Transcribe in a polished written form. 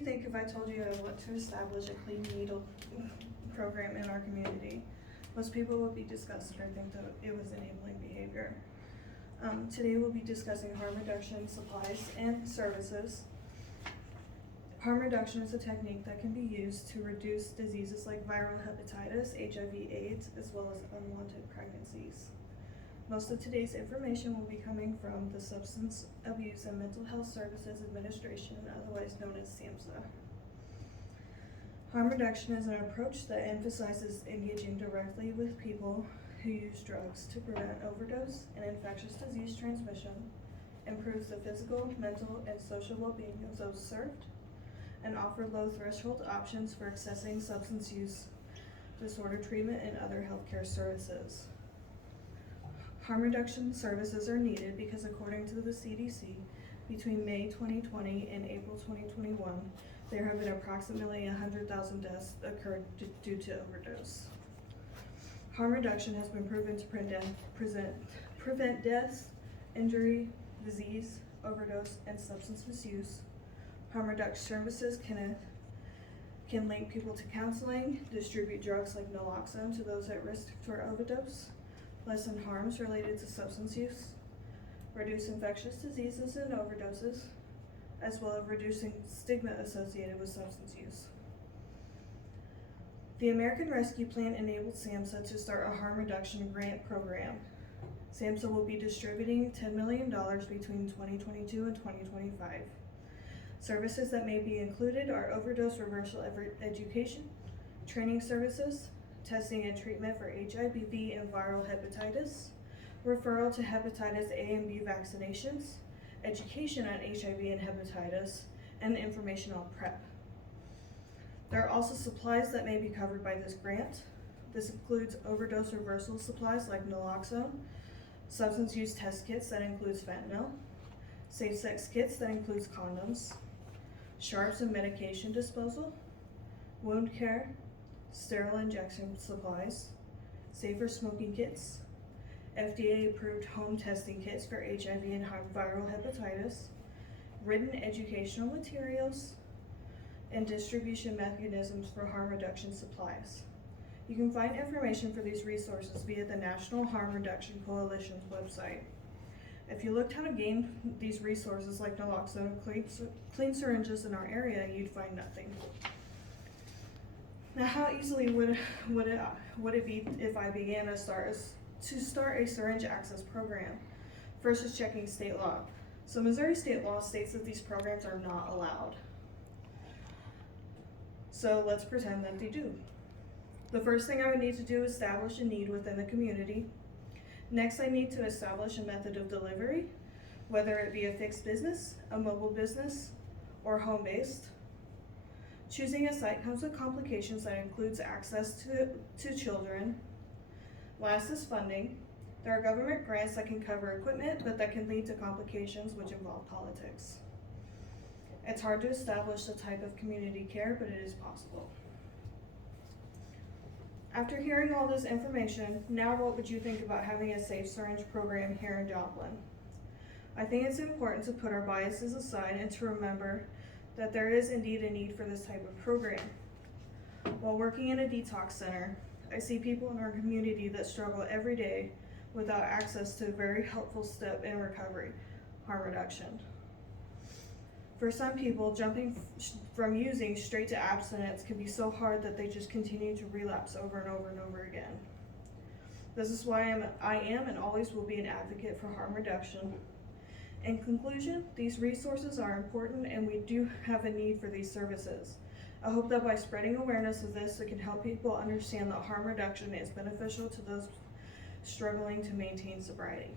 do you think if I told you I want to establish a clean needle program in our community? Most people would be disgusted or think that it was enabling behavior. Today we'll be discussing harm reduction supplies and services. Harm reduction is a technique that can be used to reduce diseases like viral hepatitis, HIV/AIDS, as well as unwanted pregnancies. Most of today's information will be coming from the Substance Abuse and Mental Health Services Administration, otherwise known as SAMHSA. Harm reduction is an approach that emphasizes engaging directly with people who use drugs to prevent overdose and infectious disease transmission, improves the physical, mental, and social well-being of those served, and offer low-threshold options for accessing substance use disorder treatment and other healthcare services. Harm reduction services are needed because, according to the CDC, between May 2020 and April 2021, there have been approximately 100,000 deaths occurred due to overdose. Harm reduction has been proven to prevent deaths, injury, disease, overdose, and substance misuse. Harm reduction services can link people to counseling, distribute drugs like naloxone to those at risk for overdose, lessen harms related to substance use, reduce infectious diseases and overdoses, as well as reducing stigma associated with substance use. The American Rescue Plan enabled SAMHSA to start a harm reduction grant program. SAMHSA will be distributing $10 million between 2022 and 2025. Services that may be included are overdose reversal education, training services, testing and treatment for HIV and viral hepatitis, referral to hepatitis A and B vaccinations, education on HIV and hepatitis, and information on PrEP. There are also supplies that may be covered by this grant. This includes overdose reversal supplies like naloxone, substance use test kits that includes fentanyl, safe sex kits that includes condoms, sharps and medication disposal, wound care, sterile injection supplies, safer smoking kits, FDA-approved home testing kits for HIV and viral hepatitis, written educational materials, and distribution mechanisms for harm reduction supplies. You can find information for these resources via the National Harm Reduction Coalition's website. If you looked how to gain these resources like naloxone and clean syringes in our area, you'd find nothing. Now, how easily would it be if I began to start a syringe access program? First is checking state law. So Missouri state law states that these programs are not allowed. So let's pretend that they do. The first thing I would need to do is establish a need within the community. Next, I need to establish a method of delivery, whether it be a fixed business, a mobile business, or home-based. Choosing a site comes with complications that includes access to children. Last is funding. There are government grants that can cover equipment, but that can lead to complications which involve politics. It's hard to establish the type of community care, but it is possible. After hearing all this information, now what would you think about having a safe syringe program here in Joplin? I think it's important to put our biases aside and to remember that there is indeed a need for this type of program. While working in a detox center, I see people in our community that struggle every day without access to a very helpful step in recovery, harm reduction. For some people, jumping from using straight to abstinence can be so hard that they just continue to relapse over and over and over again. This is why I am and always will be an advocate for harm reduction. In conclusion, these resources are important and we do have a need for these services. I hope that by spreading awareness of this, it can help people understand that harm reduction is beneficial to those struggling to maintain sobriety.